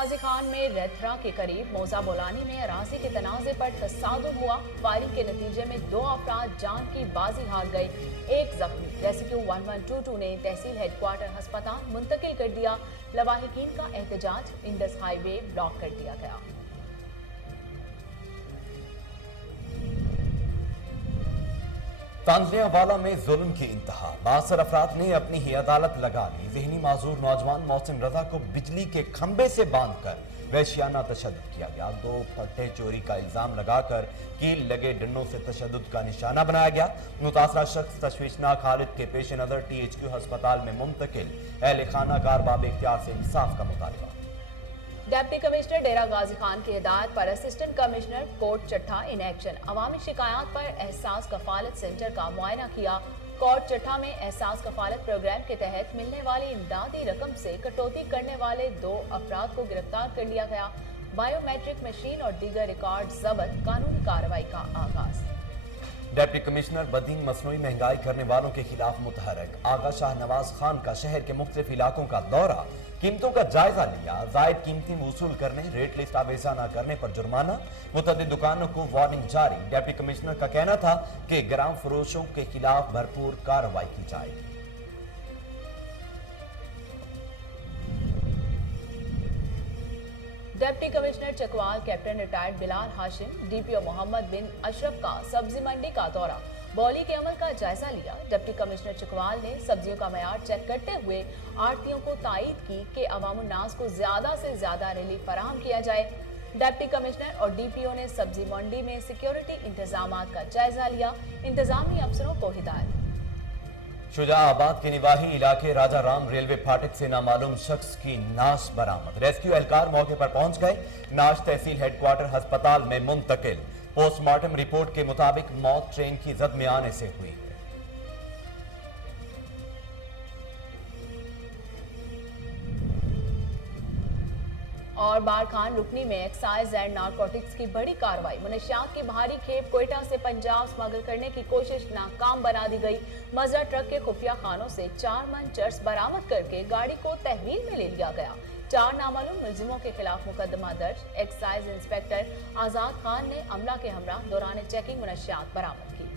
गाजी खान में रेथरा के करीब मौजा बोलानी में अराजी के तनाजे पर तसादुम हुआ। फायरिंग के नतीजे में 2 अफराद जान की बाजी हार गए, एक जख्मी। रेस्क्यू 1122 ने तहसील हेडक्वार्टर अस्पताल मुंतकिल कर दिया। लवाहिकीन का एहतजाज, इंडस हाईवे ब्लॉक कर दिया गया। तांजियावाला में जुल्म की इंतहा, 62 अफराद ने अपनी ही अदालत लगा ली। ज़हनी माजूर नौजवान मोहसिन रजा को बिजली के खंबे से बांधकर वहशियाना तशद्दुद किया गया। 2 फट्टे चोरी का इल्जाम लगाकर कील लगे डंडों से तशद्दुद का निशाना बनाया गया। मुतासरा शख्स तशवीशनाक हालत के पेश नजर THQ अस्पताल में मुंतकिल। अहले खाना का अरबाब इख्तियार से इंसाफ का मुतालबा। डिप्टी कमिश्नर डेरा गाजी खान की हिदायत पर assistant commissioner court Chattha in action. अवामी शिकायत पर एहसास कफालत सेंटर का मुआयना किया। कोर्ट चट्ठा में एहसास कफालत प्रोग्राम के तहत मिलने वाली इमदादी रकम से कटौती करने वाले 2 अफराद को गिरफ्तार कर लिया गया। बायोमेट्रिक मशीन और दीगर रिकॉर्ड जब्त, कानूनी कार्रवाई का आगाज। डिप्टी कमिश्नर बदीन मसनूई महंगाई करने वालों के खिलाफ मुतहरक। आगा शाह नवाज खान का शहर के मुख्तलिफ इलाकों का दौरा, कीमतों का जायजा लिया। जायद कीमती वसूल करने, रेट लिस्ट आवेजा न करने पर जुर्माना, मुतअद्दिद दुकानों को वार्निंग जारी। डिप्टी कमिश्नर का कहना था कि ग्राम फरोशों के खिलाफ भरपूर कार्रवाई की जाएगी। Deputy commissioner Chakwal captain retired Bilal Hashim, DPO Mohammad bin Ashraf का सब्जी मंडी का दौरा, बौली के अमल का जायजा लिया। डिप्टी कमिश्नर चकवाल ने सब्जियों का मयार चेक करते हुए आड़तियों को तायद की कि अवामुन्नास को ज्यादा से ज्यादा रिलीफ फराहम किया जाए। डिप्टी कमिश्नर और DPO ने सब्जी मंडी में सिक्योरिटी इंतजामात का जायजा लिया। इंतजामी अफसरों को हिदायत। शुजाआबाद के निवाही इलाके राजा राम रेलवे फाटक से नामालूम शख्स की नाश बरामद। रेस्क्यू एहलकार मौके पर पहुंच गए। नाश तहसील हेडक्वार्टर अस्पताल में मुंतकिल। पोस्टमार्टम रिपोर्ट के मुताबिक मौत ट्रेन की जद में आने से हुई। और बारखान रुकनी में एक्साइज एंड नारकोटिक्स की बड़ी कार्रवाई। मुनशियात की भारी खेप कोयटा से पंजाब स्मगल करने की कोशिश नाकाम बना दी गई। मजरा ट्रक के खुफिया खानों से 4 मन चर्स बरामद करके गाड़ी को तहवील में ले लिया गया। 4 नामालूम मुलजिमों के खिलाफ मुकदमा दर्ज। एक्साइज इंस्पेक्टर आजाद खान ने अमला के हमरा दौरान चेकिंग मुनशियात बरामद की।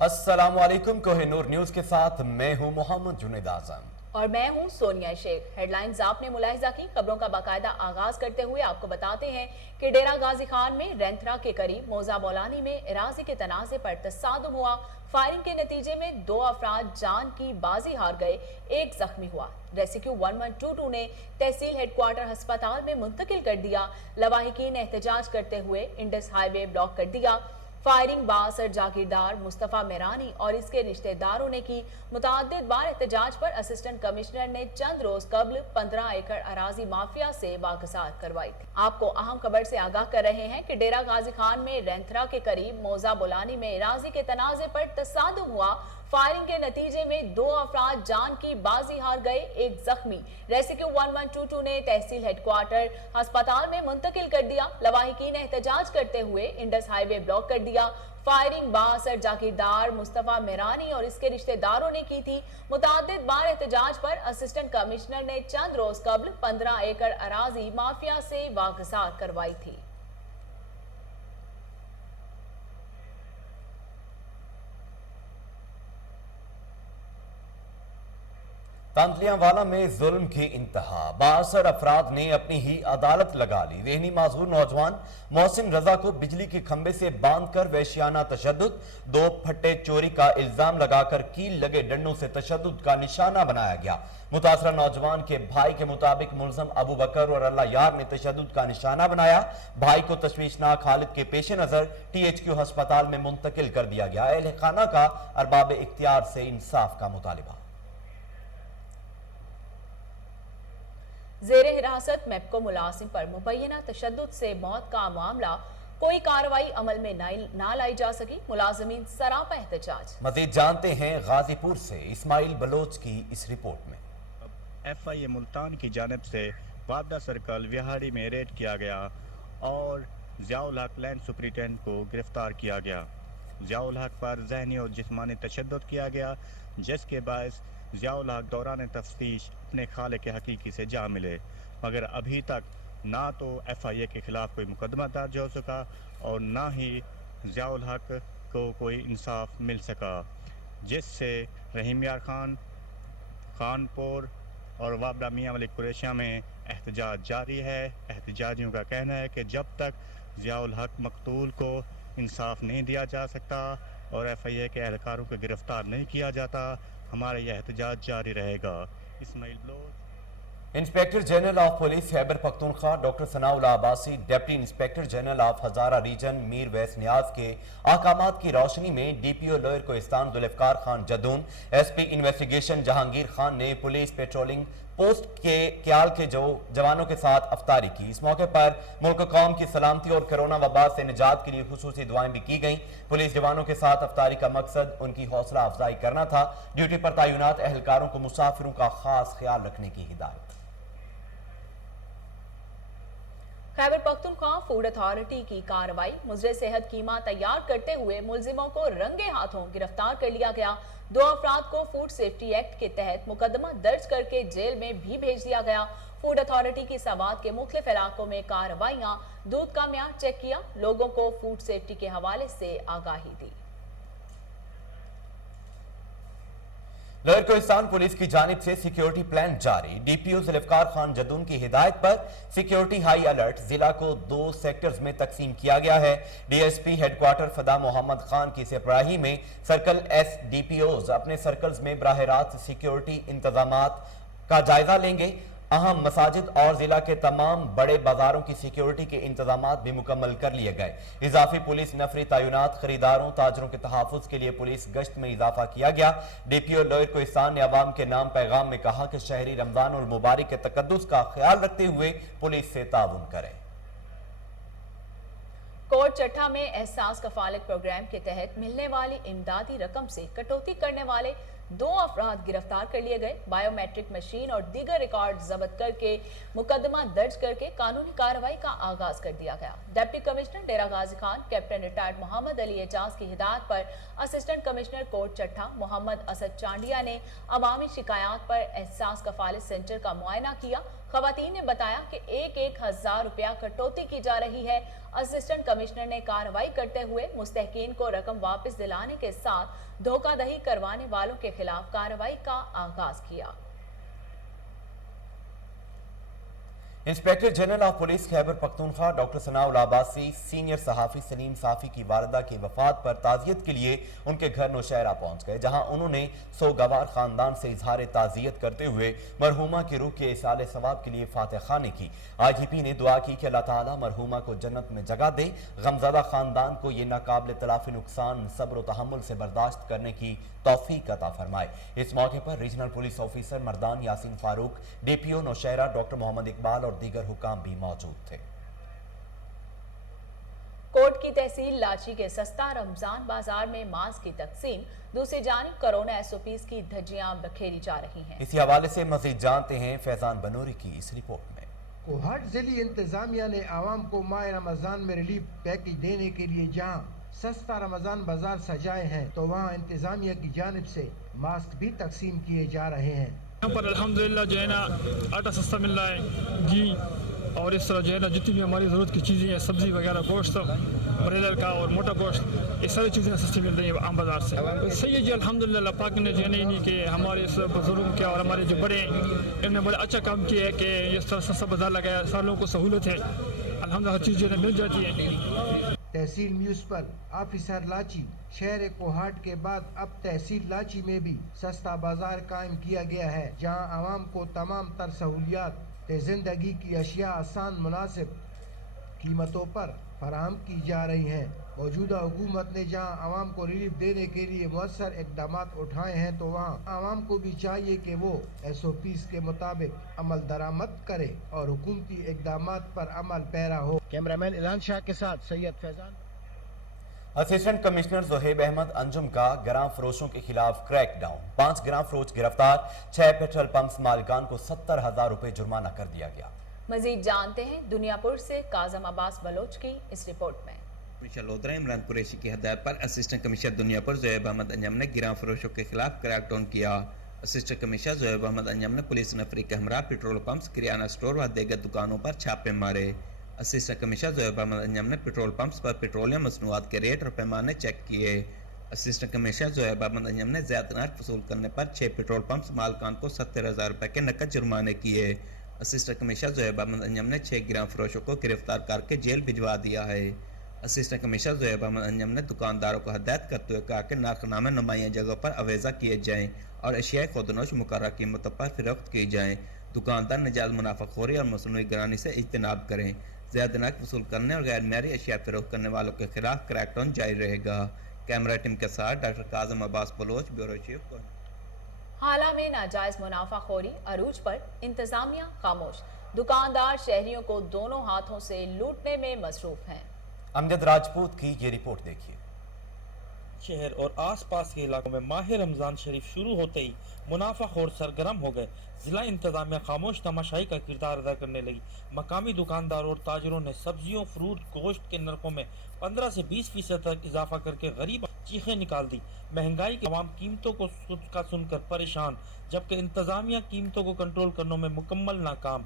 अस्सलामुअलैकुम, कोहिनूर न्यूज के साथ मैं हूं मोहम्मद जुनैद आजम और मैं हूं सोनिया शेख। हेडलाइंस आपने मुलाहिजा की, खबरों का बाकायदा आगाज करते हुए आपको बताते हैं कि डेरा गाजी खान में रेंथरा के करीब मौजा बोलानी में इराजी के तनाजे पर तसादुम हुआ। फायरिंग के नतीजे में 2 अफराद जान की बाजी हार गए, एक जख्मी हुआ। रेस्क्यू 1122 ने तहसील हेडक्वार्टर अस्पताल में मुंतकिल कर दिया। लवाहिकीन एहतजाज करते हुए इंडस हाईवे ब्लॉक कर दिया। फायरिंग बासर जागीरदार मुस्तफा मेरानी और इसके रिश्तेदारों ने की। मुतअद्दिद बार एहतजाज पर असिस्टेंट कमिश्नर ने चंद रोज कबल 15 एकड़ अराजी माफिया से वागसात करवाई थी। आपको अहम खबर से आगाह कर रहे हैं कि डेरा गाजी खान में रेंथरा के करीब मौजा बोलानी में इराजी के तनाजे पर तसादुम हुआ। फायरिंग के नतीजे में 2 अफराद जान की बाजी हार गए, एक जख्मी। रेस्क्यू 1122 ने तहसील हेडक्वार्टर अस्पताल में मुंतकिल कर दिया। लवाहिकीन एहतजाज करते हुए इंडस हाईवे ब्लॉक कर दिया। फायरिंग बासर जागीरदार मुस्तफा मेरानी और इसके रिश्तेदारों ने की थी। मुतअद्दिद बार एहतजाज पर असिस्टेंट कमिश्नर ने चंद रोज कबल 15 एकड़ अराजी माफिया से वागसात करवाई थी। तांजियावाला में जुल्म की इंतहा, 62 अफराद ने अपनी ही अदालत लगा ली। ज़हनी माजूर नौजवान मोहसिन रजा को बिजली के खंबे से बांधकर वहशियाना तशद्दुद, 2 फट्टे चोरी का इल्जाम लगाकर कील लगे डंडों से तशद्दुद का निशाना बनाया गया। मुतासरा नौजवान के भाई के मुताबिक मुलजम अबू बकर और अल्लाह यार ने तशद्दुद का निशाना बनाया। भाई को तशवीशनाक हालत के पेश नजर THQ अस्पताल में मुंतकिल कर दिया गया। अहले खाना का अरबाब इख्तियार से इंसाफ का मुतालिबा। जेर हिरासत मेपको मुलाजिम पर मुबैना तशद्दुद से मौत का मामला, कोई कार्रवाई अमल में ना लाई जा सकी, मुलाजिमीन सरापा एहतजाज। मजीद जानते हैं गाजीपुर से इस्माइल बलोच की इस रिपोर्ट में। FIA मुल्तान की जानिब से वाबदा सर्कल विहाड़ी में रेड किया गया और ज़ियाउल हक लैंड सुपरिटेंडेंट को गिरफ्तार किया गया। ज़ियाउल हक पर ज़हनी और जिस्मानी तशद्दुद किया गया, जिसके बायस ज़ियाउल हक दौरान तफ्तीश अपने खालिक हकीकी से जा मिले, मगर अभी तक ना तो FIA के ख़िलाफ़ कोई मुकदमा दर्ज हो सका और ना ही ज़ियाउल हक को कोई इंसाफ मिल सका, जिससे रहीम यार खान, खानपुर और वाबड़ा मियाँ मलिक कुरैशिया में एहतजाज जारी है। एहतजाजियों का कहना है कि जब तक ज़ियाउल हक मकतूल को इंसाफ नहीं दिया जा सकता और FIA के एहलकारों को गिरफ्तार नहीं किया जाता, हमारा यह एहतजाज जारी रहेगा। Ismail Baloch. Inspector general of police Khyber Pakhtunkhwa doctor Sanaul Abbasi, deputy inspector general of Hazara region Mir Wais Niaz के अहकामात की रोशनी में DPO lower Kohistan Zulfiqar Khan Jadoon, SP investigation Jahangir Khan ने पुलिस पेट्रोलिंग पोस्ट के क्याल के जवानों के साथ अफ्तारी की। इस मौके पर मुल्क कौम की सलामती और कोरोना वबा से निजात के लिए खुसूसी दुआएं भी की गईं। पुलिस जवानों के साथ अफ्तारी का मकसद उनकी हौसला अफजाई करना था। ड्यूटी पर तैनात एहलकारों को मुसाफिरों का खास ख्याल रखने की हिदायत। खैबर पख्तूनख्वा फूड अथॉरिटी की कार्रवाई, मुजरे सेहत कीमा तैयार करते हुए मुलजिमों को रंगे हाथों गिरफ्तार कर लिया गया। 2 अफराद को फूड सेफ्टी एक्ट के तहत मुकदमा दर्ज करके जेल में भी भेज दिया गया। फूड अथॉरिटी की सवात के मुख्तलिफ इलाकों में कार्रवाइयां, दूध का म्यार चेक किया, लोगों को फूड सेफ्टी के हवाले से आगाही दी। लोअर कोहिस्तान पुलिस की जानिब से सिक्योरिटी प्लान जारी। DPO जुल्फ़िकार खान जदून की हिदायत पर सिक्योरिटी हाई अलर्ट जिला को 2 सेक्टर्स में तकसीम किया गया है। DSP हेडक्वार्टर फदा मोहम्मद खान की सरबराही में सर्कल DPOs अपने सर्कल्स में बराह रास्त सिक्योरिटी इंतजामात का जायजा लेंगे। अहम मसाजिद और जिला के तमाम बड़े बाजारों की सिक्योरिटी के इंतजामात भी मुकम्मल कर लिए गए। इजाफी पुलिस नफरी तैनात, खरीदारों ताजरों के तहफ़्फ़ुज़ के लिए पुलिस गश्त में इजाफा किया गया। DPO लोअर कोहिस्तान ने अवाम के नाम पैगाम में कहा कि शहरी रमजान और मुबारक के तकद्दुस का ख्याल रखते हुए पुलिस से ताउन करें। कोट चट्टा में एहसास कफालत प्रोग्राम के तहत मिलने वाली इमदादी रकम से कटौती करने वाले 2 अफराद गिरफ्तार कर लिए गए। बायोमेट्रिक मशीन और दीगर रिकॉर्ड जब्त करके मुकदमा दर्ज करके कानूनी कार्रवाई का आगाज कर दिया गया। Deputy commissioner Dera Ghazi Khan, captain retired Mohammad Ali Ejaz की हिदायत पर असिस्टेंट कमिश्नर कोट चट्टा मोहम्मद असद चांडिया ने अवामी शिकायत पर एहसास कफालत सेंटर का मुआयना किया। खवातीन ने बताया कि 1,000 रुपया कटौती की जा रही है। असिस्टेंट कमिश्नर ने कार्रवाई करते हुए मुस्तहकीन को रकम वापस दिलाने के साथ धोखाधड़ी करवाने वालों के खिलाफ कार्रवाई का आगाज किया। Inspector general of police Khyber Pakhtunkhwa doctor Sanaul Abbasi senior सहाफ़ी सलीम साफ़ी की वालिदा की वफात पर ताज़ियत के लिए उनके घर नौशहरा पहुंच गए, जहां उन्होंने सोगवार खानदान से इजहार ताज़ियत करते हुए मरहूमा की रूह के इसाले सवाब के लिए फातिहा खानी की। IGP ने दुआ की कि अल्लाह ताला मरहूमा को जन्नत में जगह दे। गमज़दा खानदान को ये नाकाबिल तलाफ़ी नुकसान सब्र व तहम्मुल से बर्दाश्त करने की तौफीक अता फरमाए। इस मौके पर regional police officer Mardan Yasin Farooq, DPO Nowshera doctor Mohammad Iqbal और दीगर हुकाम भी मौजूद थे। कोट की तहसील लाची के सस्ता रमजान बाजार में मास्क की तकसीम, दूसरी जानिब कोरोना SOPs की धज्जियां बखेरी जा रही हैं। इसी हवाले से मजीद जानते हैं फैजान बनूरी की इस रिपोर्ट में। कोहाट जिली इंतजामिया ने आवाम को माह रमजान में रिलीफ पैकेज देने के लिए जहां सस्ता रमजान बाजार सजाए हैं, तो वहां इंतजामिया की जानिब से मास्क भी तकसीम किए जा रहे हैं। यहाँ पर अल्हम्दुलिल्लाह जो है ना आटा सस्ता मिल रहा है, घी और इस तरह जो है ना जितनी भी हमारी ज़रूरत की चीज़ें हैं, सब्ज़ी वगैरह, गोश्त ब्रेलर का और मोटा गोश्त, ये सारी चीज़ें सस्ती मिल रही हैं आम बाज़ार से। तो सही है जी, अल्हम्दुलिल्लाह अल्लाह पाक ने जो है ना इन्हीं के हमारे इस बुजुर्गों के और हमारे जो बड़े हैं, इन्होंने बड़ा अच्छा काम किया है कि इस तरह सस्ता बाज़ार लगाया, सालों को सहूलत है, अल्हम्दुलिल्लाह हर चीज़ जो है मिल जाती है। तहसील म्यूनसिपल ऑफिसर लाची शहर कोहाट के बाद अब तहसील लाची में भी सस्ता बाजार कायम किया गया है, जहां आवाम को तमाम तर सहूलियात जिंदगी की अशिया आसान मुनासिब कीमतों पर फराहम की जा रही हैं। मौजूदा हुकूमत ने जहां आवाम को रिलीफ देने के लिए मौसर इकदाम उठाए हैं तो वहां आवाम को भी चाहिए कि वो SOPs के मुताबिक अमल दरामद करे और हुकूमती इकदाम पर अमल पैरा हो। कैमरामैन इलान शाह के साथ सैयद फैजान। असिस्टेंट कमिश्नर ज़ोहेब अहमद अंजुम का ग्राम फरोशों के खिलाफ क्रैक डाउन, 5 ग्राम फरोश गिरफ्तार, 6 पेट्रोल पंप मालिकान को 70,000 रुपए जुर्माना कर दिया गया। मजीद जानते हैं दुनियापुर से काजम अब्बास बलोच की इस रिपोर्ट में। कमिश्नर लोधरा इमरान कुरैशी की हदायत पर असिस्टेंट कमिश्नर दुनियापुर ज़ोहेब अहमद अंजम ने गिरां फरोशों के खिलाफ क्रैकडाउन किया। असिस्टेंट कमिश्नर ज़ोहेब अहमद अंजम ने पुलिस नफरी के हमरा पेट्रोल पंप्स, किराना स्टोर व दीगर दुकानों पर छापे मारे। असिस्टेंट कमिश्नर ज़ोहेब अहमद अंजम ने पेट्रोल पंप्स पर पेट्रोलियम मसनूआत के रेट और पैमाने चेक किए। असिस्टेंट कमिश्नर ज़ोहेब अहमद अंजम ने ज़्यादा नर्क वसूल करने पर 6 पेट्रोल पंप्स मालकान को 70,000 रुपए के नकद जुर्माने किए। असिस्टेंट कमिश्नर ज़ोहेब अहमद अंजम ने 6 ग्राम फरोशों को गिरफ्तार करके जेल भिजवा दिया है। असिस्टेंट कमिश्नर ज़ोहेब अहमद अंजम ने दुकानदारों को हदायत करते हुए कहा कि नर्खनामे नुमाया जगहों पर अवेजा किए जाएँ और अशिया खुदनोश मुकर्रर कीमतों पर फरोख्त की जाएँ। दुकानदार नजायज़ मुनाफाखोरी और मसनूई गिरानी से इज्तनाब करें। ज़्यादा नर्क वसूल करने और गैर मेयारी अशिया फरोख्त करने वालों के खिलाफ क्रैकडाउन जारी रहेगा। कैमरा टीम के साथ doctor काजम Abbas Bloch, bureau chief. हाला में नाजायज मुनाफाखोरी अरूज पर इंतजामिया खामोश, दुकानदार शहरियों को दोनों हाथों से लूटने में मसरूफ हैं। अमजद राजपूत की ये रिपोर्ट देखिए। शहर और आसपास के इलाकों में माह रमजान शरीफ शुरू होते ही मुनाफाखोर सरगर्म हो गए। जिला इंतजामिया खामोश तमाशाई का किरदार अदा करने लगी। मकामी दुकानदारों और ताजरों ने सब्जियों, फ्रूट, गोश्त के नरकों में 15 से 20% तक इजाफा करके गरीब चीखें निकाल दी। महंगाई के अवाम कीमतों को सुनकर परेशान, जबकि इंतजामिया कीमतों को कंट्रोल करने में मुकम्मल नाकाम।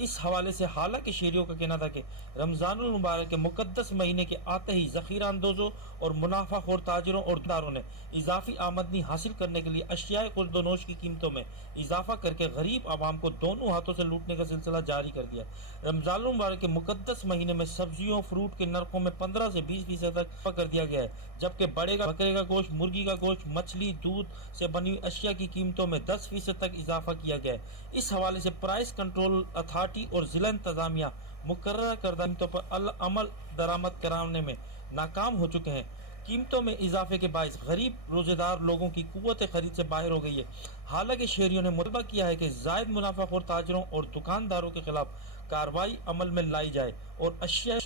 इस हवाले से हाला के शहरियों का कहना था कि रमजानुल मुबारक के मुकद्दस महीने के आते ही ज़ख़ीरा अंदोज़ों और मुनाफाखोर ताजरों और दुकानदारों ने इजाफी आमदनी हासिल करने के लिए अशियाए खुर्दनोश की कीमतों में इजाफा करके गरीब आवाम को दोनों हाथों से लूटने का सिलसिला जारी कर दिया। रमजानुल मुबारक के मुकद्दस महीने में सब्जियों, फ्रूट के नरकों में 15 से 20% तक इजाफा कर दिया गया है, जबकि बकरे का गोश्त, मुर्गी का गोश्त, मछली, दूध से बनी हुई अशिया की कीमतों में 10% तक इजाफा किया गया है। इस हवाले से प्राइस कंट्रोल अथॉरिटी और जिला इंतजामिया मुकर्रर करदा कीमतों पर अमल दरामद कराने में नाकाम हो चुके हैं। कीमतों में इजाफे के बायस गरीब रोजेदार लोगों की कुव्वत खरीद से बाहर हो गई है। हालांकि शहरियों ने मुतालबा किया है कि जायद मुनाफाखोर ताजरों और दुकानदारों के खिलाफ कार्रवाई अमल में लाई जाए और अशिया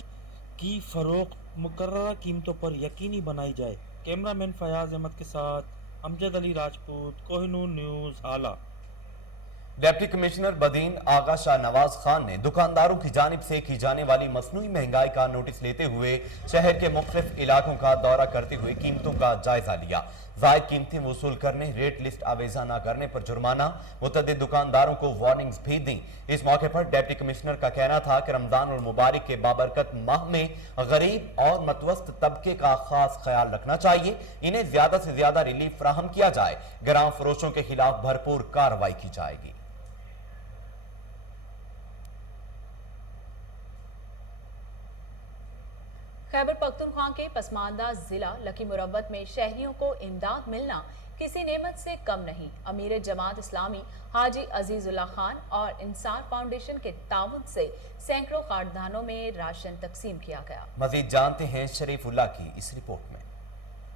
की फरोख्त मुकर्रर कीमतों पर यकीनी बनाई जाए। कैमरामैन फयाज अहमद के साथ अमजद अली राजपूत, कोहिनूर न्यूज़, हाला। डिप्टी कमिश्नर बदीन आगा शाह नवाज खान ने दुकानदारों की जानिब से की जाने वाली मसनूई महंगाई का नोटिस लेते हुए शहर के मुख्तलिफ इलाकों का दौरा करते हुए कीमतों का जायजा लिया। जायद कीमतें वसूल करने, रेट लिस्ट आवेजा न करने पर जुर्माना, मुतअद्दिद दुकानदारों को वार्निंग्स भी दी। इस मौके पर डिप्टी कमिश्नर का कहना था कि रमजान और मुबारक के बाबरकत माह में गरीब और मतवस्त तबके का खास ख्याल रखना चाहिए। इन्हें ज्यादा से ज्यादा रिलीफ फराहम किया जाए। ग्राम फरोशों के खिलाफ भरपूर कार्रवाई की जाएगी। खैबर पख्तूनख्वा के पसमानदा जिला लकी मुरव्वत में शहरियों को इमदाद मिलना किसी नेमत से कम नहीं। अमीर जमात इस्लामी हाजी अजीजुल्लाह खान और इंसार फाउंडेशन के ताउन से सैकड़ों खानदानों में राशन तकसीम किया गया। मजीद जानते हैं शरीफुल्लाह की इस रिपोर्ट में।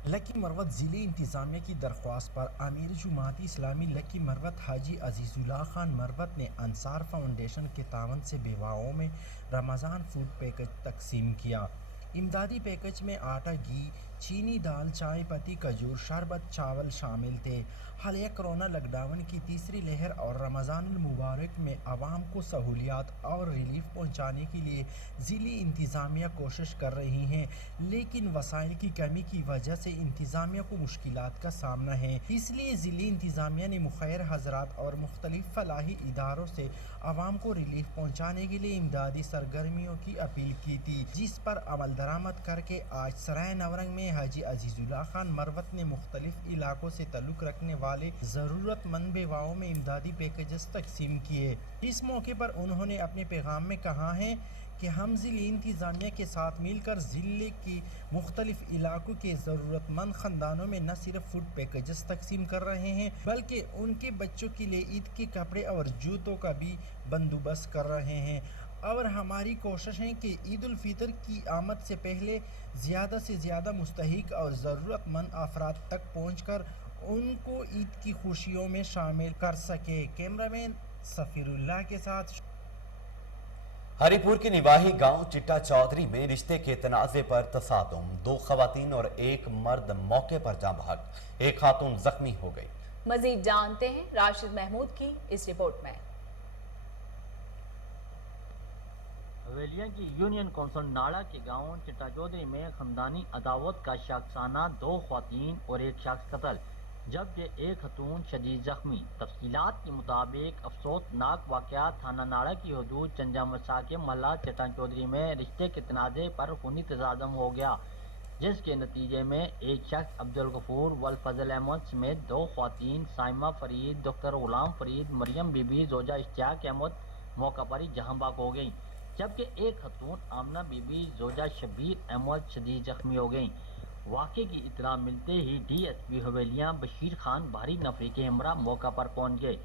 लकी मरवत ज़िले इंतज़ामिया की दरख्वास्त पर अमीर जमात इस्लामी लकी मरवत हाजी अजीजुल्लाह खान मरवत ने अंसार फाउंडेशन के तावन से बेवाओं में रमज़ान फूड पैकेज तकसीम किया। इमदादी पैकेज में आटा, घी, चीनी, दाल, चाय पत्ती, खजूर, शरबत, चावल शामिल थे। हालिया कोरोना लॉकडाउन की तीसरी लहर और रमज़ानुल मुबारक में आवाम को सहूलियात और रिलीफ पहुंचाने के लिए ज़िली इंतज़ामिया कोशिश कर रही हैं, लेकिन वसाइल की कमी की वजह से इंतज़ामिया को मुश्किलात का सामना है। इसलिए ज़िली इंतज़ामिया ने मुखैर हज़रात और मुख्तलिफ फलाही इदारों से आवाम को रिलीफ पहुंचाने के लिए इमदादी सरगर्मियों की अपील की थी, जिस पर अमल दरामद करके आज सराय नवरंग में हाजी अजीजुल्लाह खान मरवत ने मुख्तलिफ इलाकों से ताल्लुक़ रखने वाले ज़रूरतमंद बेवाओं में इमदादी पैकेजेस तकसीम किए। इस मौके पर उन्होंने अपने पैगाम में कहा है कि हम ज़िले इंतज़ामिया के साथ मिलकर ज़िले के मुख्तलिफ इलाकों के ज़रूरतमंद ख़ानदानों में न सिर्फ फूड पैकेजेस तकसीम कर रहे हैं, बल्कि उनके बच्चों के लिए ईद के कपड़े और जूतों का भी बंदोबस्त कर रहे हैं। اور ہماری کوشش ہے کہ عید الفطر کی آمد سے پہلے زیادہ سے زیادہ مستحق اور ضرورت مند افراد تک پہنچ کر ان کو عید کی خوشیوں میں شامل کر سکے۔ کیمرہ مین سفیر اللہ کے ساتھ ہری پور کے نواحی گاؤں چٹا چودھری میں رشتے کے تنازع پر تصادم، 2 خواتین اور 1 مرد موقع پر جاں بحق، 1 خاتون زخمی ہو گئی۔ مزید جانتے ہیں راشد محمود کی اس رپورٹ میں۔ حویلیاں کی یونین کونسل ناڑا کے گاؤں چٹا چودھری میں خاندانی عداوت کا شخصانہ 2 خواتین اور 1 شخص قتل جبکہ 1 خاتون شدید زخمی۔ تفصیلات کے مطابق افسوسناک واقعہ تھانہ ناڑا کی حدود چنجا مسا کے محلہ چٹا چودھری میں رشتے کے تنازع پر خونی تصادم ہو گیا، جس کے نتیجے میں 1 شخص عبدالغفور والفضل احمد سمیت 2 خواتین Saima Farid, doctor Ghulam Farid, Maryam be be, زوجہ اشتیاق احمد موقع پر ہی جہاں بحق ہو گئیں، جبکہ 1 خاتون آمنہ بی بی زوجہ شبیر احمد شدید زخمی ہو گئیں۔ واقعے کی اطلاع ملتے ہی D S P Havelian Bashir Khan بھاری نفری کے ہمراہ موقع پر پہنچ گئے،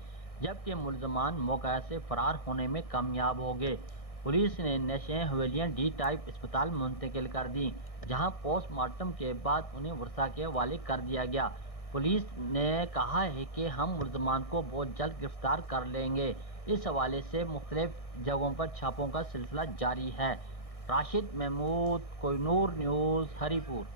جبکہ ملزمان موقع سے فرار ہونے میں کامیاب ہو گئے۔ پولیس نے نشیں حویلیاں ڈی ٹائپ اسپتال منتقل کر دیں، جہاں پوسٹ مارٹم کے بعد انہیں ورثاء کے حوالے کر دیا گیا۔ پولیس نے کہا ہے کہ ہم ملزمان کو بہت جلد گرفتار کر لیں گے۔ اس حوالے سے مختلف جگہوں پر چھاپوں کا سلسلہ جاری ہے۔ راشد محمود، کوئی نور نیوز، ہری پور۔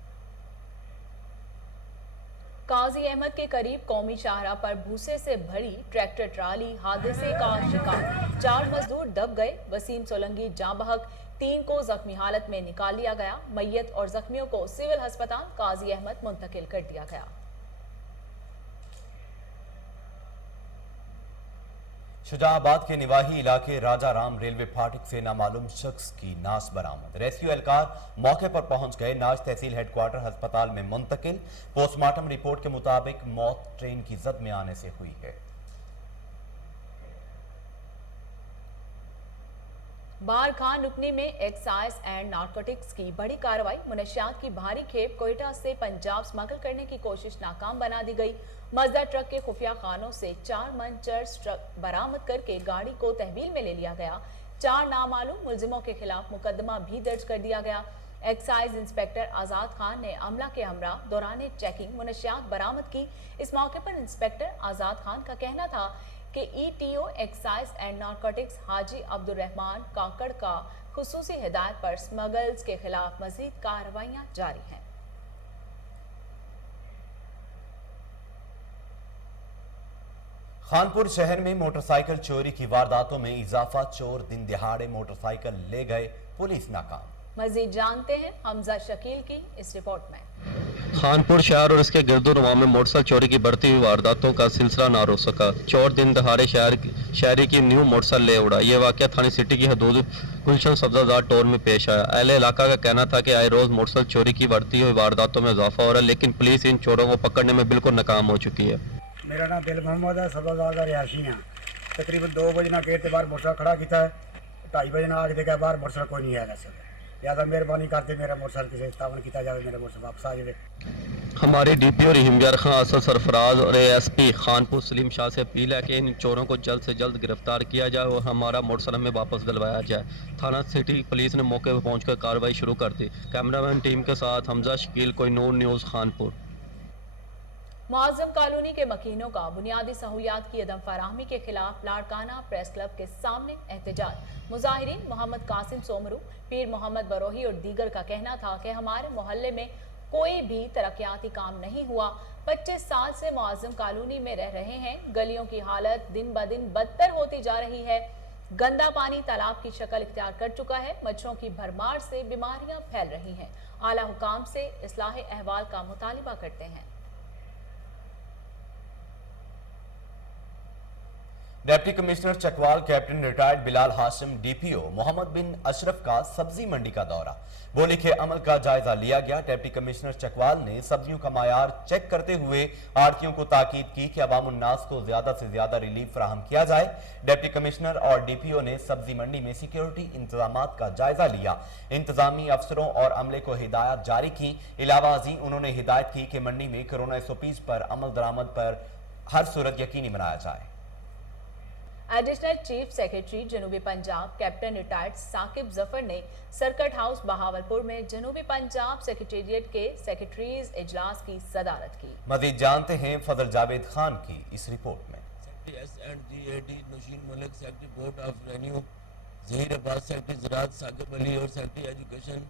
قاضی احمد کے قریب قومی شاہراہ پر بھوسے سے بھری ٹریکٹر ٹرالی حادثے کا شکار، 4 مزدور دب گئے، وسیم سولنگی جاں بحق، 3 کو زخمی حالت میں نکال لیا گیا۔ میت اور زخمیوں کو سول ہسپتال قاضی احمد منتقل کر دیا گیا۔ شجاع آباد کے نواحی علاقے راجہ رام ریلوے پھاٹک سے نامعلوم شخص کی نعش برآمد، ریسکیو اہلکار موقع پر پہنچ گئے، نعش تحصیل ہیڈ کوارٹر ہسپتال میں منتقل۔ پوسٹ مارٹم رپورٹ کے مطابق موت ٹرین کی زد میں آنے سے ہوئی ہے۔ بہار خان رکنی میں ایکسائز اینڈ نارکوٹکس کی بڑی کارروائی، منشیات کی بھاری کھیپ کوئٹہ سے پنجاب سمگل کرنے کی کوشش ناکام بنا دی گئی۔ مزدہ ٹرک کے خفیہ خانوں سے 4 من چرس ٹرک برآمد کر کے گاڑی کو تحویل میں لے لیا گیا۔ 4 نامعلوم ملزموں کے خلاف مقدمہ بھی درج کر دیا گیا۔ ایکسائز انسپیکٹر آزاد خان نے عملہ کے ہمراہ دوران چیکنگ منشیات برآمد کی۔ اس موقع پر انسپیکٹر آزاد خان کا کہنا تھا کہ E T O excise and narcotics حاجی عبد الرحمان کاکڑ کا خصوصی ہدایت پر سمگلز کے خلاف مزید کارروائیاں جاری ہیں۔ خانپور شہر میں موٹر سائیکل چوری کی وارداتوں میں اضافہ، چور دن دہاڑے موٹر سائیکل لے گئے، پولیس ناکام۔ مزید جانتے ہیں حمزہ شکیل کی اس رپورٹ میں۔ خانپور شہر اور اس کے گرد و نواح میں موٹر سائیکل چوری کی بڑھتی ہوئی وارداتوں کا سلسلہ نہ روک سکا، چور دن دہاڑے شہری کی نیو موٹر سائیکل لے اڑا۔ یہ واقعہ تھانے سٹی کی حدود گلشن سبزہ زار ٹور میں پیش آیا۔ اہل علاقہ کا کہنا تھا کہ آئے روز موٹر سائیکل چوری کی بڑھتی ہوئی وارداتوں میں اضافہ ہو رہا ہے، لیکن پولیس ان چوروں کو پکڑنے میں بالکل ناکام ہو چکی ہے۔ میرا نام دل محمد ہے، سبزہ زار کا رہائشی ہاں۔ تقریباً 2 بجے نہ گیٹ کے باہر موٹر سائیکل کھڑا کیتا ہے، 2:30 بجے نہ آ کے دیکھا باہر موٹر سائیکل کوئی نہیں ہے۔ ایسے لہٰذا مہربانی کرتے میرا موٹر سائیکل کسی تعاون کیا جائے، میرا موٹر سائیکل واپس آ جائے۔ ہماری ڈی پی او رحیم یار خان اسد سرفراز اور اے ایس پی خانپور سلیم شاہ سے اپیل ہے کہ ان چوروں کو جلد سے جلد گرفتار کیا جائے اور ہمارا موٹر سائیکل میں واپس دلوایا جائے۔ تھانہ سٹی پولیس نے موقع پر پہنچ کر کارروائی شروع کر دی۔ کیمرہ مین ٹیم کے ساتھ حمزہ شکیل، کوئی نور نیوز، خانپور۔ معظم کالونی کے مکینوں کا بنیادی سہولیات کی عدم فراہمی کے خلاف لاڑکانہ پریس کلب کے سامنے احتجاج۔ مظاہرین محمد قاسم سومرو، پیر محمد بروہی اور دیگر کا کہنا تھا کہ ہمارے محلے میں کوئی بھی ترقیاتی کام نہیں ہوا، 25 سال سے معظم کالونی میں رہ رہے ہیں، گلیوں کی حالت دن بدن بدتر ہوتی جا رہی ہے، گندا پانی تالاب کی شکل اختیار کر چکا ہے، مچھروں کی بھرمار سے بیماریاں پھیل رہی ہیں، اعلیٰ حکام سے اصلاح احوال کا مطالبہ کرتے ہیں۔ Deputy commissioner Chakwal captain retired Bilal Hashim, D P O Mohammad bin Ashraf کا سبزی منڈی کا دورہ، بولی کے عمل کا جائزہ لیا گیا۔ ڈپٹی کمشنر چکوال نے سبزیوں کا معیار چیک کرتے ہوئے آڑھتیوں کو تاکید کی کہ عوام الناس کو زیادہ سے زیادہ ریلیف فراہم کیا جائے۔ ڈپٹی کمشنر اور ڈی پی او نے سبزی منڈی میں سیکیورٹی انتظامات کا جائزہ لیا، انتظامی افسروں اور عملے کو ہدایات جاری کی۔ علاوہ ازیں انہوں نے ہدایت کی کہ منڈی میں کورونا SOPs پر عمل درآمد پر ہر صورت یقینی بنایا جائے۔ एडिशनल चीफ सेक्रेटरी जनूबी पंजाब कैप्टन रिटायर्ड साकिब जफर ने सर्किट हाउस बहावलपुर में जनूबी पंजाब सेक्रेटेरिएट के सेक्रेटरीज इजलास की सदारत की। मजीद जानते हैं फजल जावेद खान की इस रिपोर्ट में। SNDAD Nasheen Malik, secretary board of revenue Zaheer Abbas, secretary ज़राअत साकिब अली और सेक्रेटरी एजुकेशन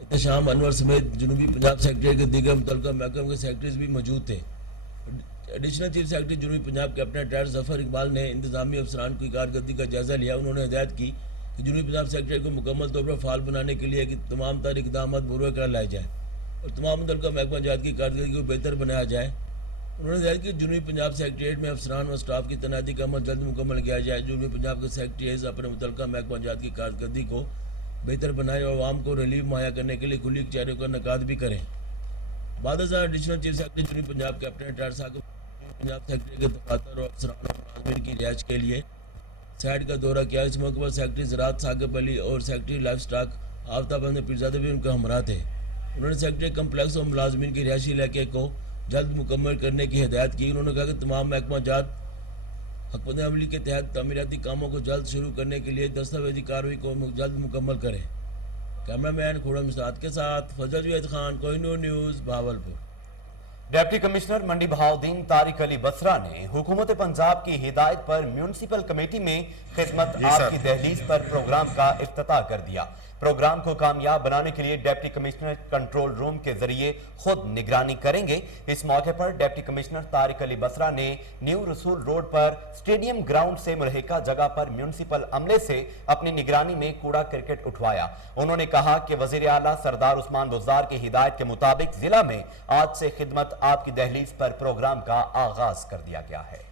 एहतशाम अनवर समेत जनूबी पंजाब सेक्रेटरी के दीगर मुतल्लिका महकमे के सेक्रेटरीज भी मौजूद थे। एडिशनल चीफ सेक्रेटरी जनूबी पंजाब कैप्टन रिटायर्ड जफर इकबाल ने इंतजामी अफसरान की कारकर्दगी का जायजा लिया। उन्होंने हिदायत की कि जनूबी पंजाब सेक्रेटरी को मुकम्मल तौर पर फाल बनाने के लिए कि तमाम तर इकदाम बुरे कर लाए जाए और तमाम मुतल्लिका महकमा जात की कारकर्दगी को बेहतर बनाया जाए। उन्होंने हिदायत की जनूबी पंजाब सेक्रेटरीट में अफसरान व स्टाफ की तैनाती का अमल जल्द मुकम्मल किया जाए। जनूबी पंजाब के सेक्रेटरीज अपने मुतल्लिका महकमा जात की कारकर्दगी को बेहतर बनाए और आवाम को रिलीफ मुहैया करने के लिए खुली कचहरियों का इनेकाद भी करें। बाद एडिशनल चीफ सेक्रेटरी जनूबी Punjab captain retired Saqib Punjab secretary के दफातर और अफसरान और मुलाजमीन की रिहाइश के लिए साइट का दौरा किया। इस मौके पर सेक्रेटरी ज़राअत साकिब अली और secretary livestock Aftab Ahmed Pirzada भी उनका हमरा थे। उन्होंने सेक्रेटरी कम्प्लेक्स और मुलाजमीन के रिहायशी इलाके को जल्द मुकम्मल करने की हिदायत की। उन्होंने कहा कि तमाम महकमा जात हकमत अमली के तहत तमीराती कामों को जल्द शुरू करने के लिए दस्तावेजी कार्रवाई को जल्द मुकम्मल करें। कैमरा मैन खुरम मिसाद के साथ Fazal Javed Khan, Kohinoor news, Bahawalpur. Deputy commissioner Mandi Bahauddin Tariq Ali Basra ने हुकूमत पंजाब की हिदायत पर म्यूनसिपल कमेटी में खिदमत आपकी दहलीज पर प्रोग्राम का इफ्तिताह कर दिया। प्रोग्राम को कामयाब बनाने के लिए डिप्टी कमिश्नर कंट्रोल रूम के जरिए खुद निगरानी करेंगे। इस मौके पर डिप्टी कमिश्नर तारिक अली बसरा ने न्यू रसूल रोड पर स्टेडियम ग्राउंड से मुल्हिका जगह पर म्यूनसिपल अमले से अपनी निगरानी में कूड़ा क्रिकेट उठवाया। उन्होंने कहा कि वजीर आला सरदार उस्मान बुज़दार की हिदायत के मुताबिक जिला में आज से खिदमत आपकी दहलीज पर प्रोग्राम का आगाज कर दिया गया है।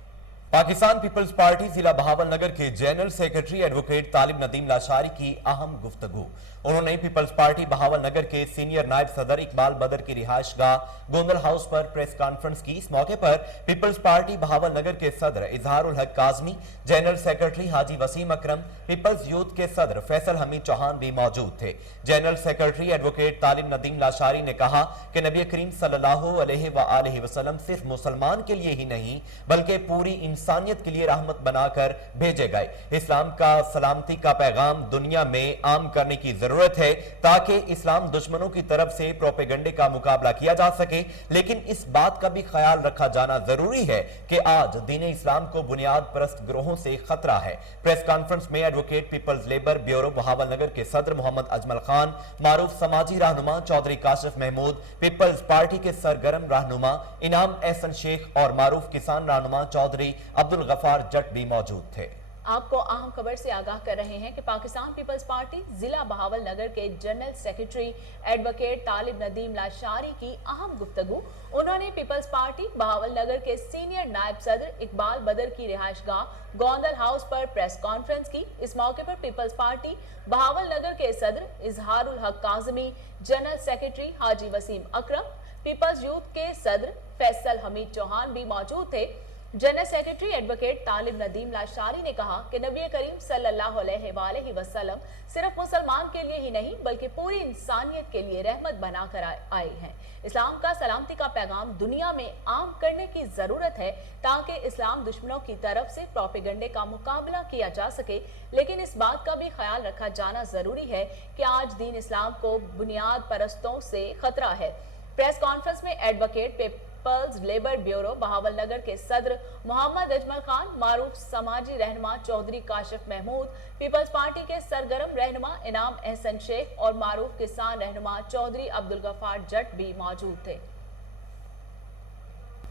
पाकिस्तान पीपल्स पार्टी जिला बहावलनगर के जनरल सेक्रेटरी एडवोकेट तालिब नदीम लाशारी की अहम गुफ्तगू। उन्होंने पीपल्स पार्टी बहावलनगर के सीनियर नायब सदर इकबाल बदर की रिहायशगाह गोंदल हाउस पर प्रेस कॉन्फ्रेंस की। इस मौके पर पीपल्स पार्टी बहावलनगर के सदर इजहारुल हक काजमी, जनरल सेक्रेटरी हाजी वसीम अकरम, पीपल्स यूथ के सदर फैसल हमीद चौहान भी मौजूद थे। जनरल सेक्रेटरी एडवोकेट तालिब नदीम लाशारी ने कहा कि नबी करीम सल्लल्लाहु अलैहि वसल्लम सिर्फ मुसलमान के लिए ही नहीं बल्कि पूरी इंसानियत के लिए रहमत बनाकर भेजे गए। इस्लाम का सलामती का पैगाम दुनिया में आम करने की जरूरत है ताकि इस्लाम दुश्मनों की तरफ से प्रोपेगंडे का मुकाबला किया जा सके। लेकिन इस बात का भी ख्याल रखा जाना जरूरी है कि आज दीन इस्लाम को बुनियाद परस्त ग्रोहों से खतरा है। प्रेस कॉन्फ्रेंस में एडवोकेट पीपल्स लेबर ब्यूरो बहावलनगर के सदर मोहम्मद अजमल खान, मारूफ समाजी रहनुमा चौधरी काशिफ महमूद, पीपल्स पार्टी के सरगर्म रहनुमा इनाम एहसन शेख और मारूफ किसान रहनुमा चौधरी अब्दुल गफार जट भी मौजूद थे। आपको अहम खबर से आगाह कर रहे हैं कि पाकिस्तान पीपल्स पार्टी जिला बहावलनगर के जनरल सेक्रेटरी एडवोकेट तालिब नदीम लाशारी की अहम गुफ्तगू। उन्होंने पीपल्स पार्टी बहावलनगर के सीनियर नायब सदर इकबाल बदर की रिहायशगाह गोंदल हाउस पर प्रेस कॉन्फ्रेंस की। इस मौके पर पीपल्स पार्टी बहावलनगर के सदर इजहारुल हक काजमी, जनरल सेक्रेटरी हाजी वसीम अकरम, पीपल्स यूथ के सदर फैसल हमीद चौहान भी मौजूद थे। जनरल सेक्रेटरी एडवोकेट तालिब नदीम लाशारी ने कहा कि नबी करीम सल्लल्लाहु अलैहि वसल्लम सिर्फ मुसलमान के लिए ही नहीं बल्कि पूरी इंसानियत के लिए रहमत बनाकर आए हैं। इस्लाम का सलामती का पैगाम दुनिया में आम करने की जरूरत है ताकि इस्लाम दुश्मनों की तरफ से प्रोपेगंडे का मुकाबला किया जा सके। लेकिन इस बात का भी ख्याल रखा जाना जरूरी है कि आज दीन इस्लाम को बुनियाद परस्तों से खतरा है। प्रेस कॉन्फ्रेंस में एडवोकेट पीपल्स लेबर ब्यूरो बहावलनगर के सदर मोहम्मद अजमल खान, मारूफ समाजी रहनुमा चौधरी काशिफ महमूद, पीपल्स पार्टी के सरगर्म रहनुमा इनाम एहसन शेख और मारूफ किसान रहनुमा चौधरी अब्दुल गफार जट भी मौजूद थे।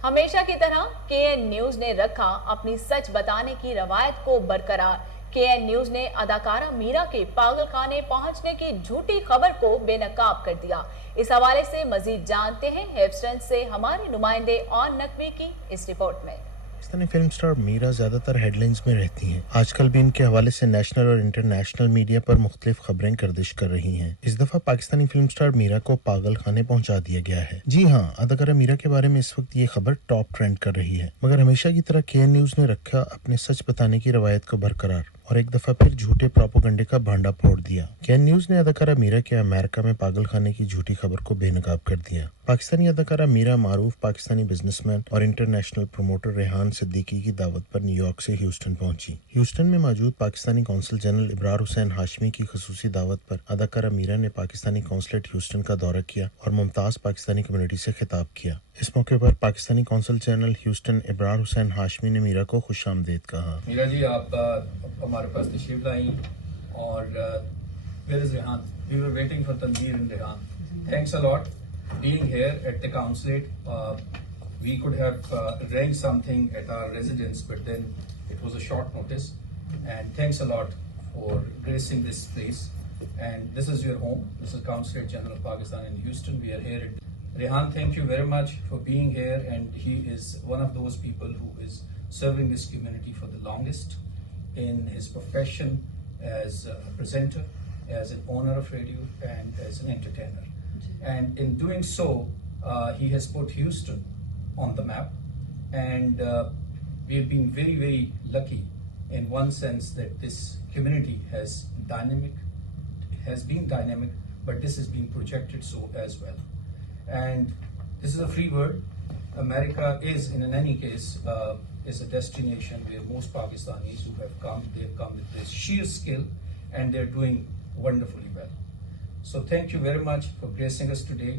हमेशा की तरह केएन न्यूज ने रखा अपनी सच बताने की रवायत को बरकरार। केएन न्यूज ने अदाकारा मीरा के पागल खाने पहुंचने की झूठी खबर को बेनकाब कर दिया। इस हवाले से मजीद जानते हैं हेफस्टन से हमारे नुमाइंदे और नकवी की इस रिपोर्ट में। पाकिस्तानी फिल्म स्टार मीरा ज्यादातर हेडलाइंस में रहती हैं। आजकल भी इनके हवाले से नेशनल और इंटरनेशनल मीडिया पर मुख्तलिफ खबरें गर्दिश कर रही हैं। इस दफा पाकिस्तानी फिल्म स्टार मीरा को पागल खाने पहुंचा दिया गया है। जी हाँ, अदाकारा मीरा के बारे में इस वक्त ये खबर टॉप ट्रेंड कर रही है। मगर हमेशा की तरह केएन न्यूज ने रखा अपने सच बताने की रवायत को बरकरार। और एक दफा फिर झूठे प्रोपेगेंडे का भांडा फोड़ दिया। कैन न्यूज ने अदाकारा मीरा के अमेरिका में पागल खाने की झूठी खबर को बेनकाब कर दिया। पाकिस्तानी अदाकारा मीरा मारूफ पाकिस्तानी बिजनेसमैन और इंटरनेशनल प्रमोटर रेहान सिद्दीकी की दावत पर न्यूयॉर्क से ह्यूस्टन पहुंची। ह्यूस्टन में मौजूद पाकिस्तानी कौंसल जनरल इब्रार हुसैन हाशमी की खसूसी दावत पर अदाकारा मीरा ने पाकिस्तानी कौंसलेट ह्यूस्टन का दौरा किया और मुमताज़ पाकिस्तानी कम्युनिटी से खिताब किया। इस मौके पर Pakistani consul general Houston Ibrar Hussain Hashmi ने मीरा को खुशामदीद कहा। मीरा जी, आप हमारे पास तशरीफ लाई और where is Rehan? We were waiting for Tanveer and Rehan. Thanks a lot being here at the consulate. We could have arranged something at our residence, but then it was a short notice. And thanks a lot for gracing this place. And this is your home. This is Consulate General of Pakistan in Houston. We are here at Rehan. Thank you very much for being here. And he is one of those people who is serving this community for the longest in his profession as a presenter, as an owner of radio, and as an entertainer. And in doing so, he has put Houston on the map. And we've been very, very lucky in one sense that this community has been dynamic, but this is being projected so as well. And this is a free word. America is, in any case, is a destination where most Pakistanis who have come, they've come with this sheer skill and they're doing wonderfully well. So thank you very much for gracing us today.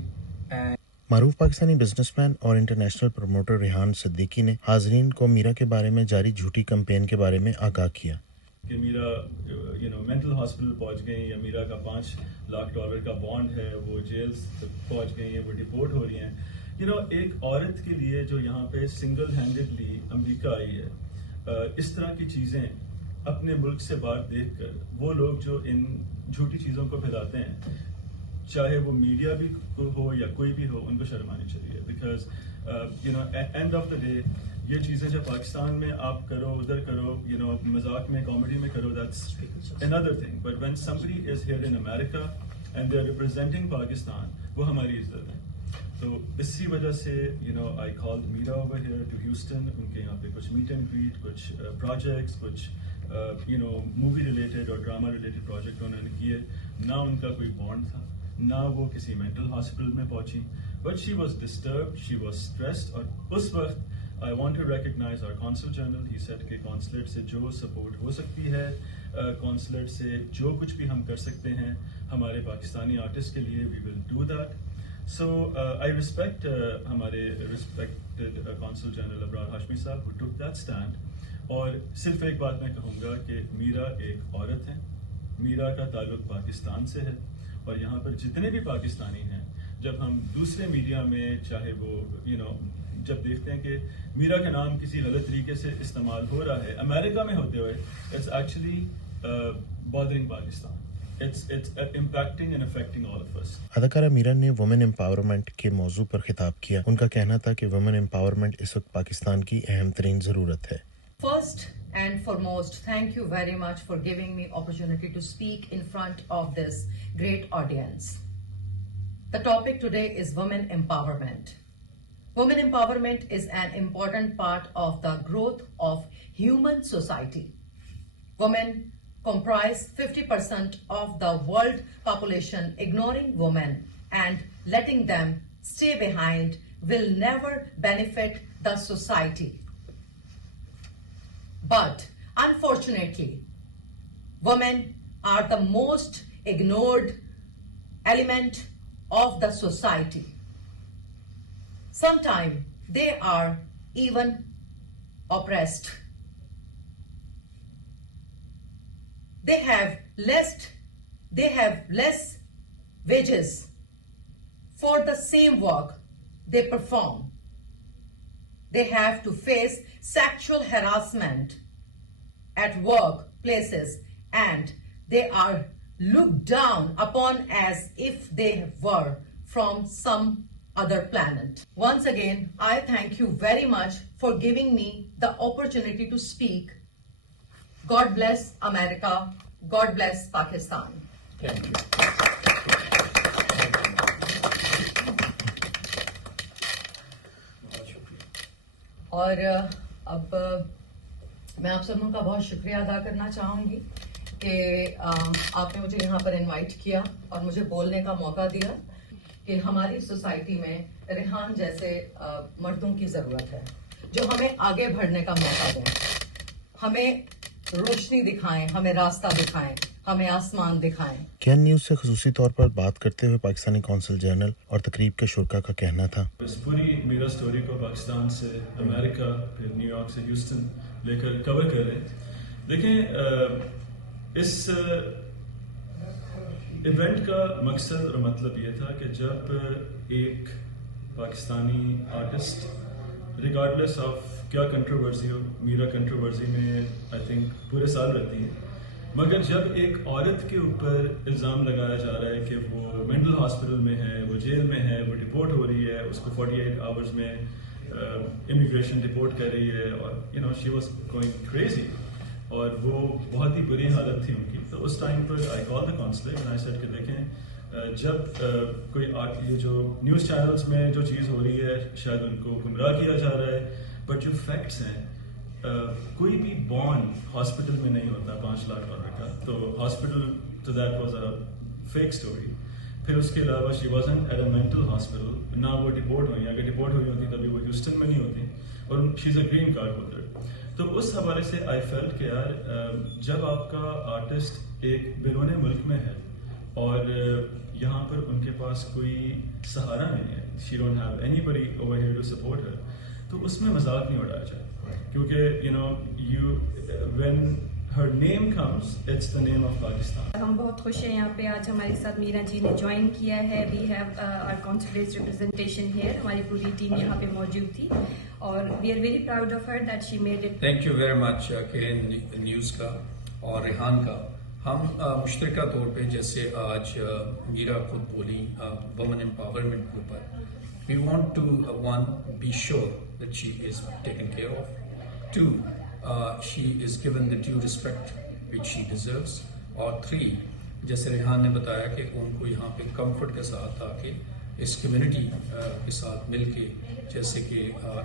And Maroof Pakistani businessman और international promoter Rehan Siddiqui ने हाजरीन को मीरा के बारे में जारी झूठी campaign के बारे में आगाह किया कि मीरा मेंटल हॉस्पिटल पहुंच गई या मीरा का $5 लाख का बॉन्ड है, वो जेल पहुंच गई हैं, वो डिपोर्ट हो रही हैं। एक औरत के लिए जो यहाँ पे सिंगल हैंडेडली अमेरिका आई है, इस तरह की चीज़ें अपने मुल्क से बाहर देखकर वो लोग जो इन झूठी चीज़ों को फैलाते हैं, चाहे वो मीडिया भी हो या कोई भी हो, उनको शर्म आनी चाहिए। Because end of the day ये चीज़ें जब पाकिस्तान में आप करो, उधर करो, मजाक में, कॉमेडी में करो, that's another thing, but when somebody is here in America and they are representing Pakistan, वो हमारी इज्जत है। तो इसी वजह से I called Meera over here to Houston. उनके यहाँ पे कुछ मीट एंड ग्रीट, कुछ प्रोजेक्ट्स, कुछ मूवी रिलेटेड और ड्रामा रिलेटेड प्रोजेक्ट उन्होंने किए। ना उनका कोई बॉन्ड था, ना वो किसी मेंटल हॉस्पिटल में पहुंची, but she was disturbed, she was stressed. और उस वक्त I want to recognize our consul general. He said कि कॉन्सुलेट से जो सपोर्ट हो सकती है, कॉन्सुलेट से जो कुछ भी हम कर सकते हैं हमारे पाकिस्तानी आर्टिस्ट के लिए, we will do that. So I respect हमारे respected consul general Ibrar Hashmi Sahab who took that stand. और सिर्फ एक बात मैं कहूँगा कि मीरा एक औरत है, मीरा का ताल्लुक पाकिस्तान से है, और यहाँ पर जितने भी पाकिस्तानी हैं, जब हम दूसरे मीडिया में, चाहे वो जब देखते हैं कि मीरा का नाम किसी गलत तरीके से इस्तेमाल हो रहा है अमेरिका में होते हुए, it's actually bothering Pakistan, it's impacting and affecting all of us. अदाकारा मीरा ने वुमेन एम्पावरमेंट के मौजू पर खिताब किया। उनका कहना था कि वुमेन एम्पावरमेंट इस वक्त पाकिस्तान की अहम तरीन ज़रूरत है। First and foremost, thank you very much for giving me opportunity to speak in front of this great audience. The topic today is women empowerment. Women empowerment is an important part of the growth of human society. Women comprise 50% of the world population. Ignoring women and letting them stay behind will never benefit the society. But unfortunately, women are the most ignored element of the society. Sometimes they are even oppressed. They have less wages for the same work they perform. They have to face sexual harassment at workplaces, and they are looked down upon as if they were from some other planet. Once again, I thank you very much for giving me the opportunity to speak. God bless America. God bless Pakistan. thank you. और अब मैं आप सबों का बहुत शुक्रिया अदा करना चाहूँगी कि आपने मुझे यहाँ पर इनवाइट किया और मुझे बोलने का मौका दिया कि हमारी सोसाइटी में रेहान जैसे मर्दों की ज़रूरत है जो हमें आगे बढ़ने का मौका दें, हमें रोशनी दिखाएं, हमें रास्ता दिखाएं, हमें आसमान दिखाएं। केएन न्यूज़ से खुसूसी तौर पर बात करते हुए पाकिस्तानी कौंसल जनरल और तकरीब के शुरका का कहना था, इस पूरी मीरा स्टोरी को पाकिस्तान से अमेरिका, फिर न्यूयॉर्क से ह्यूस्टन लेकर कवर कर रहे हैं। देखें, इस इवेंट का मकसद और मतलब ये था कि जब एक पाकिस्तानी आर्टिस्ट रिगार्डलेस ऑफ क्या कंट्रोवर्सी हो, मीरा कंट्रोवर्सी में आई थिंक पूरे साल रहती है, मगर जब एक औरत के ऊपर इल्ज़ाम लगाया जा रहा है कि वो मेंटल हॉस्पिटल में है, वो जेल में है, वो डिपोर्ट हो रही है, उसको 48 आवर्स में इमिग्रेशन डिपोर्ट कर रही है और शी वाज गोइंग क्रेजी और वो बहुत ही बुरी हालत थी उनकी, तो उस टाइम पर I call the consulate and I said कि देखें, जब कोई ये जो न्यूज़ चैनल्स में जो चीज़ हो रही है शायद उनको गुमराह किया जा रहा है, बट जो फैक्ट्स हैं, कोई भी बॉन्ड हॉस्पिटल में नहीं होता $5 लाख का, तो हॉस्पिटल तो that was a fake story. फिर उसके अलावा she wasn't at a mental hospital, ना वो डिपोर्ट हुई, अगर डिपोर्ट हुई होती तभी वो ह्यूस्टन में नहीं होती, और she is a green card holder. तो उस हवाले से आई फेल्ट कि यार जब आपका आर्टिस्ट एक बिरोने मुल्क में है और यहाँ पर उनके पास कोई सहारा नहीं है, she don't have anybody over here to support her, तो उसमें मजाक नहीं उड़ाया जाए, क्योंकि when her name comes, it's the name of Pakistan. हम बहुत खुश हैं यहाँ पे आज हमारे साथ मीरा जी ने ज्वाइन किया है। We have our consulate representation here. हमारी पूरी टीम यहाँ पे मौजूद थी और we are very proud of her that she made it. Thank you very much KN news का और रेहान का। हम मुश्तरका तौर पे जैसे आज मीरा खुद बोली वुमेन एम्पावरमेंट के ऊपर, we want to one be sure that she is taken care of, two she is given the due respect which she deserves, और three जैसे रेहान ने बताया कि उनको यहाँ पे कंफर्ट के साथ आके इस कम्युनिटी के साथ मिल के, जैसे कि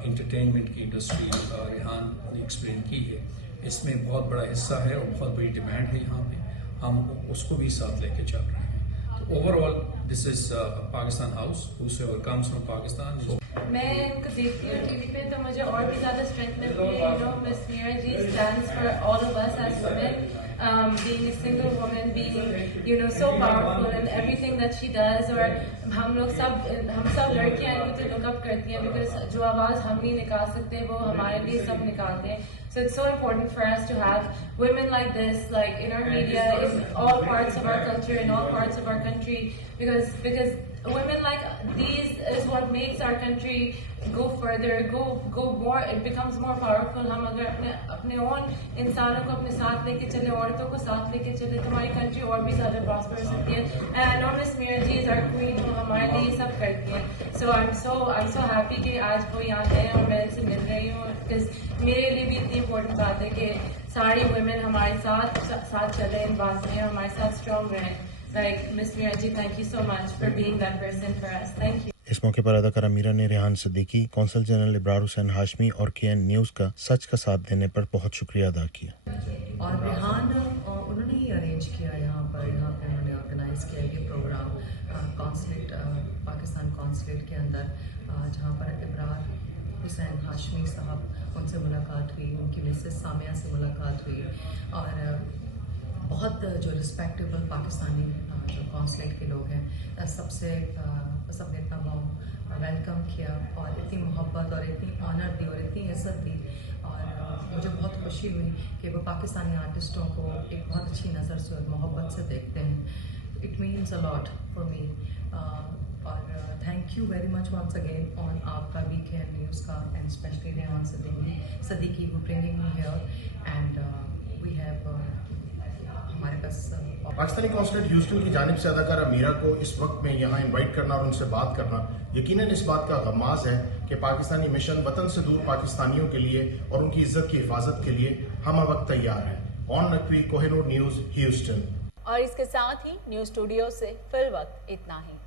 इंटरटेनमेंट की इंडस्ट्री रेहान ने एक्सप्लेन की है, इसमें बहुत बड़ा हिस्सा है और बहुत बड़ी डिमांड है यहाँ पे, हम उसको भी साथ लेके चल रहे हैं। तो overall this is Pakistan house, whosoever comes from Pakistan is मैं उनको देखती हूँ टीवी पे तो मुझे और भी ज़्यादा स्ट्रेंथ मिलती है। Miss Meera ji stands for all of us as women, being a single woman, being so powerful and everything that she does, और हम सब लड़कियाँ इनको तो look up करती हैं because जो आवाज़ हम नहीं निकाल सकते वो हमारे लिए सब निकालते हैं। So it's so important for us to have women like this, like in our media, in all parts of our culture, in all parts of our country, because women like these is what makes our country go further, go more. It becomes more powerful. हम अगर अपने own इंसानों को अपने साथ लेके चले, औरतों को साथ लेके चले, तो हमारी country और भी ज़्यादा prosper हो सकती है। And I know Miss Meera ji is our queen, वो हमारे लिए सब करती हैं। So I'm so happy कि आज वो यहाँ है और मैं इनसे मिल रही हूँ, because मेरे लिए भी इतनी important बात है कि सारी women हमारे साथ चले इन बात में, हमारे साथ strong रहें। Like Miss Meera ji, thank you so much for being that person for us. Thank you. इस मौके पर अदाकारा मीरा ने रेहान सिद्दीकी, कौंसल जनरल इब्रार हुसैन हाशमी और केएन न्यूज़ का सच का साथ देने पर बहुत शुक्रिया अदा किया। और रेहान उन्होंने ही अरेंज किया यहाँ पे उन्होंने ऑर्गेनाइज किया ये प्रोग्राम कौंसलेट, पाकिस्तान कौंसलेट के अंदर, जहाँ पर इब्रार हुसैन हाशमी साहब, उनसे मुलाकात हुई, उनकी मिसेस सामिया से मुलाकात हुई, और बहुत जो रिस्पेक्टेबल पाकिस्तानी जो कौंसलेट के लोग हैं सबने इतना वेलकम किया और इतनी मोहब्बत और इतनी ऑनर दी और इतनी इज़्ज़त दी, और मुझे बहुत खुशी हुई कि वो पाकिस्तानी आर्टिस्टों को एक बहुत अच्छी नज़र से और मोहब्बत से देखते हैं। It means a lot for me, और thank you very much once again on आपका भी केएन न्यूज़ का, and specially Rehan Siddiqui who bringing me here, and we have हमारे पास पाकिस्तानी कौंसलेट ह्यूस्टन की जानिब से अदाकारा मीरा को इस वक्त में यहाँ इनवाइट करना और उनसे बात करना यकीनन इस बात का गमाज़ है कि पाकिस्तानी मिशन वतन से दूर पाकिस्तानियों के लिए और उनकी इज्जत की हिफाजत के लिए हम वक्त तैयार हैं। On Naqvi, Kohinoor news, Houston. और इसके साथ ही न्यूज़ स्टूडियो से फिल वक्त इतना ही।